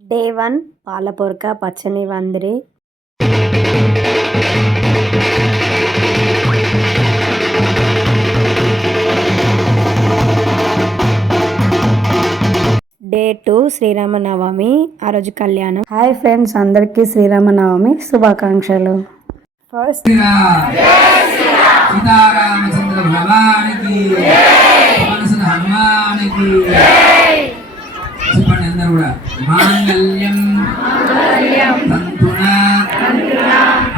Day 1 పాలపొరక పచ్చని వందిరి. Day 2 Sri Rama Navami, ఆ రోజు కళ్యాణం. హాయ్ ఫ్రెండ్స్, అందరికీ శ్రీరామనవమి శుభాకాంక్షలు. ఫస్ట్ సీతారామచంద్ర భగవానికి హనుమానికి చెప్పండి అందరూ కూడా. మాంగళ్యం తంతునా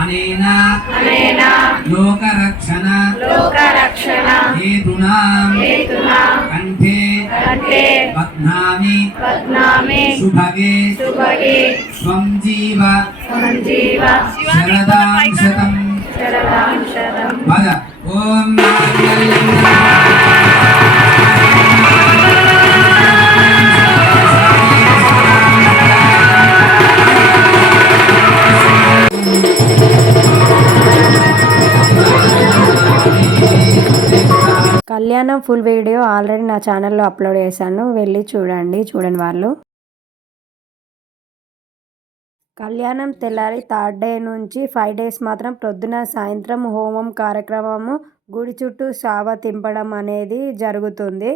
అనేన లోకరక్షణ హేతునా కంఠే బధ్నామి శుభగే స్వం జీవ శరదాం శతం పద. ఓం మాంగళ్యం కళ్యాణం ఫుల్ వీడియో ఆల్రెడీ నా ఛానల్లో అప్లోడ్ చేశాను, వెళ్ళి చూడండి వాళ్ళు. కళ్యాణం తెల్లారి థర్డ్ డే నుంచి 5 days మాత్రం ప్రొద్దున సాయంత్రం హోమం కార్యక్రమము, గుడి చుట్టూ శావ తింపడం అనేది జరుగుతుంది.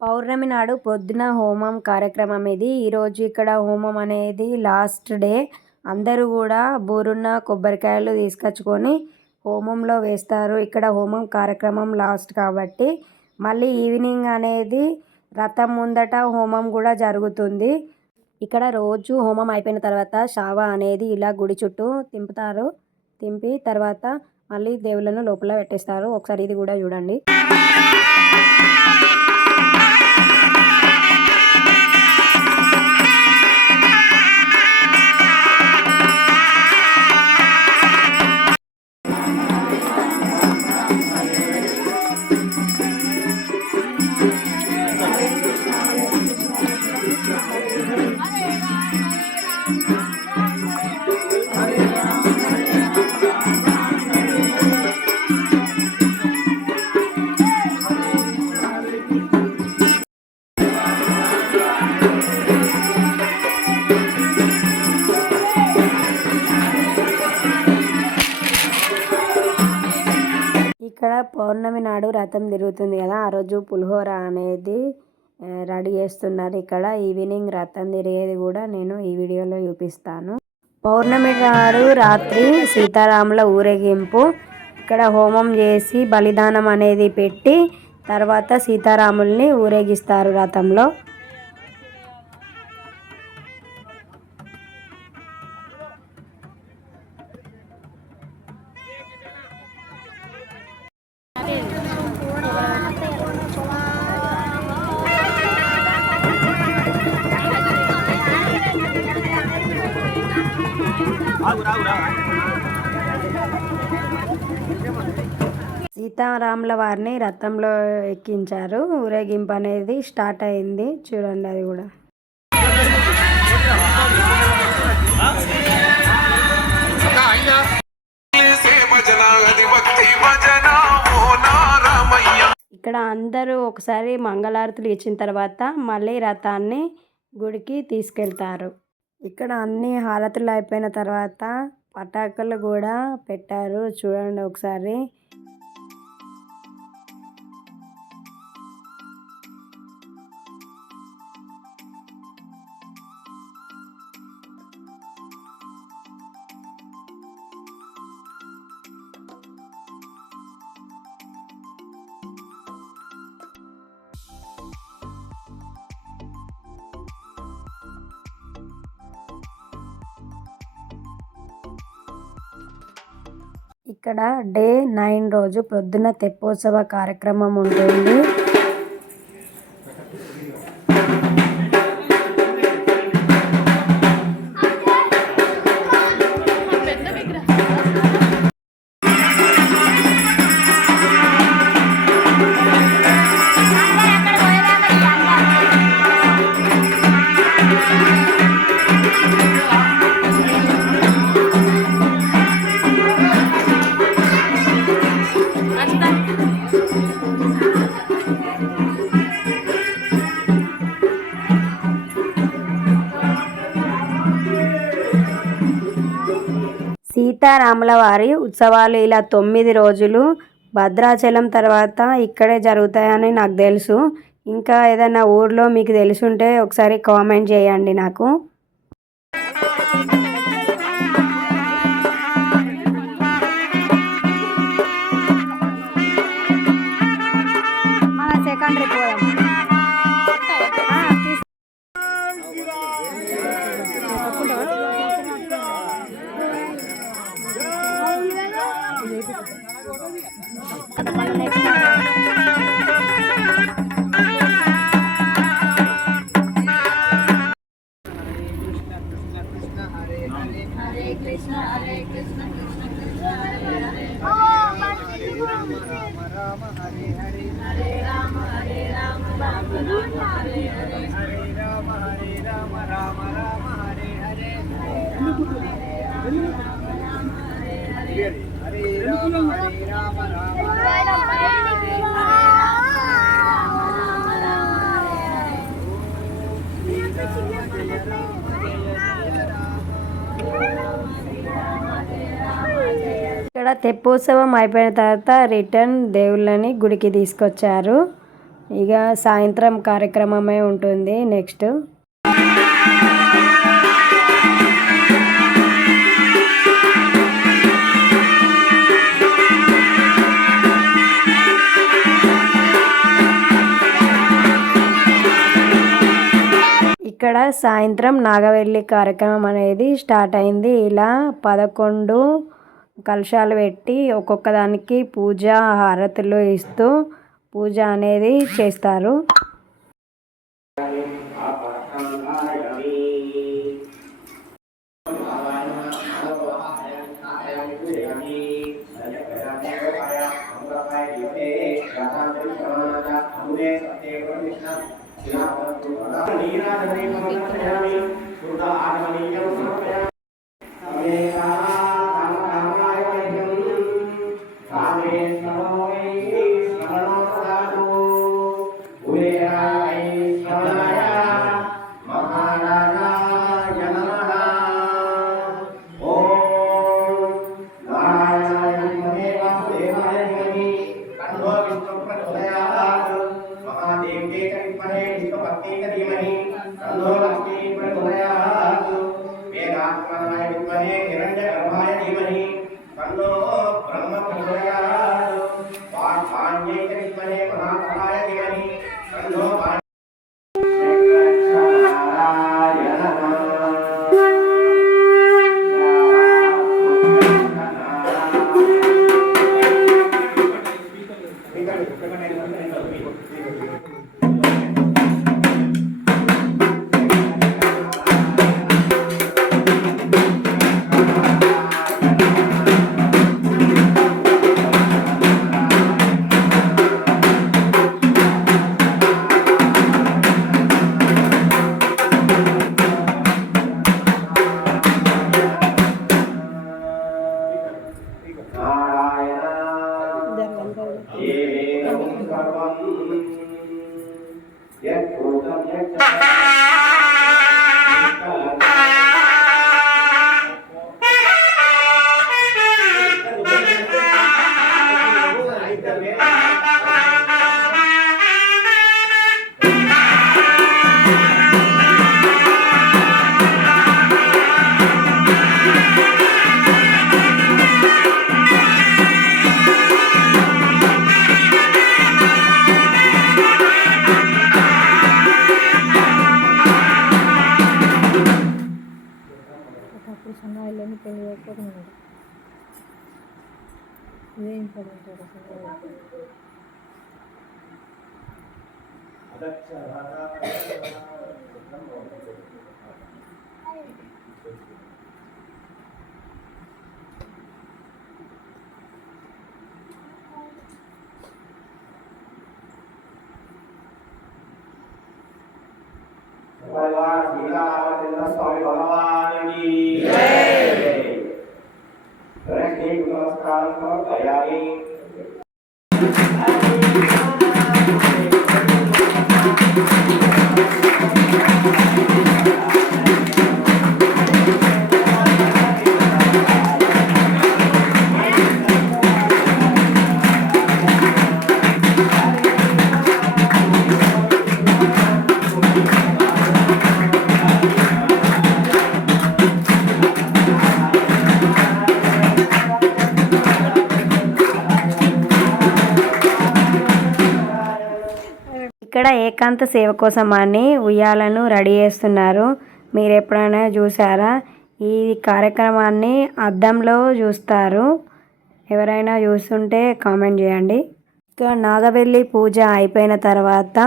పౌర్ణమి నాడు పొద్దున హోమం కార్యక్రమం ఇది. ఈరోజు ఇక్కడ హోమం అనేది లాస్ట్ డే. అందరూ కూడా బూరున్న కొబ్బరికాయలు తీసుకొచ్చుకొని హోమంలో వేస్తారు. ఇక్కడ హోమం కార్యక్రమం లాస్ట్ కాబట్టి మళ్ళీ ఈవినింగ్ అనేది రథం ముందట హోమం కూడా జరుగుతుంది. ఇక్కడ రోజు హోమం అయిపోయిన తర్వాత శావ అనేది ఇలా గుడి చుట్టూ తింపుతారు. తింపి తర్వాత మళ్ళీ దేవుళ్ళను లోపల పెట్టేస్తారు. ఒకసారి ఇది కూడా చూడండి. ఇక్కడ పౌర్ణమి నాడు రథం తిరుగుతుంది కదా, ఆ రోజు పులిహోర అనేది రెడీ చేస్తున్నారు. ఇక్కడ ఈవినింగ్ రథం తిరిగేది కూడా నేను ఈ వీడియోలో చూపిస్తాను. పౌర్ణమి నాడు రాత్రి సీతారాముల ఊరేగింపు. ఇక్కడ హోమం చేసి బలిదానం అనేది పెట్టి తర్వాత సీతారాముల్ని ఊరేగిస్తారు రథంలో. సీతారాముల వారిని రథంలో ఎక్కించారు. ఊరేగింపు అనేది స్టార్ట్ అయింది, చూడండి అది కూడా. ఇక్కడ అందరూ ఒకసారి మంగళారతులు ఇచ్చిన తర్వాత మళ్ళీ రథాన్ని గుడికి తీసుకెళ్తారు. ఇక్కడ అన్ని హారతులు అయిపోయిన తర్వాత పటాకులు కూడా పెట్టారు, చూడండి ఒకసారి. ఇక్కడ డే 9 రోజు ప్రొద్దున తెప్పోత్సవ కార్యక్రమం ఉంటుంది. సీతారాముల వారి ఉత్సవాలు ఇలా 9 రోజులు భద్రాచలం తర్వాత ఇక్కడే జరుగుతాయని నాకు తెలుసు. ఇంకా ఏదైనా ఊర్లో మీకు తెలుసుంటే ఒకసారి కామెంట్ చేయండి నాకు. సెకండరీ పోదాం. ఇక్కడ తెప్పోత్సవం అయిపోయిన తర్వాత రిటర్న్ దేవుళ్ళని గుడికి తీసుకొచ్చారు. ఇక సాయంత్రం కార్యక్రమమే ఉంటుంది నెక్స్ట్. ఇక్కడ సాయంత్రం నాగవెల్లి కార్యక్రమం అనేది స్టార్ట్ అయింది. ఇలా 11 కలశాలు పెట్టి ఒక్కొక్క దానికి పూజ హారతులు ఇస్తూ పూజ అనేది చేస్తారు. स्वामी भगवान की जय। नमस्कार तैयारी ఏకాంత సేవ కోసం అని ఉయ్యాలను రెడీ చేస్తున్నారు. మీరు ఎప్పుడైనా చూసారా? ఈ కార్యక్రమాన్ని అద్దంలో చూస్తారు. ఎవరైనా చూస్తుంటే కామెంట్ చేయండి. ఇక నాగవెల్లి పూజ అయిపోయిన తర్వాత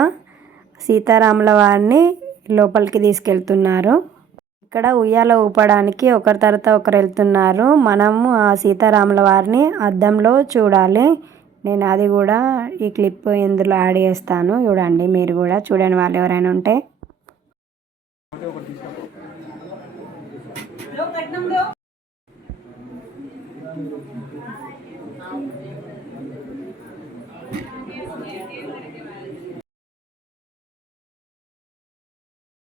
సీతారాముల వారిని లోపలికి తీసుకెళ్తున్నారు. ఇక్కడ ఉయ్యాల ఊపడానికి ఒకరి తర్వాత ఒకరు వెళ్తున్నారు. మనము ఆ సీతారాముల వారిని అద్దంలో చూడాలి. నేను అది కూడా ఈ క్లిప్ ఇందులో యాడ్ చేస్తాను, చూడండి. మీరు కూడా చూడని వాళ్ళు ఎవరైనా ఉంటే.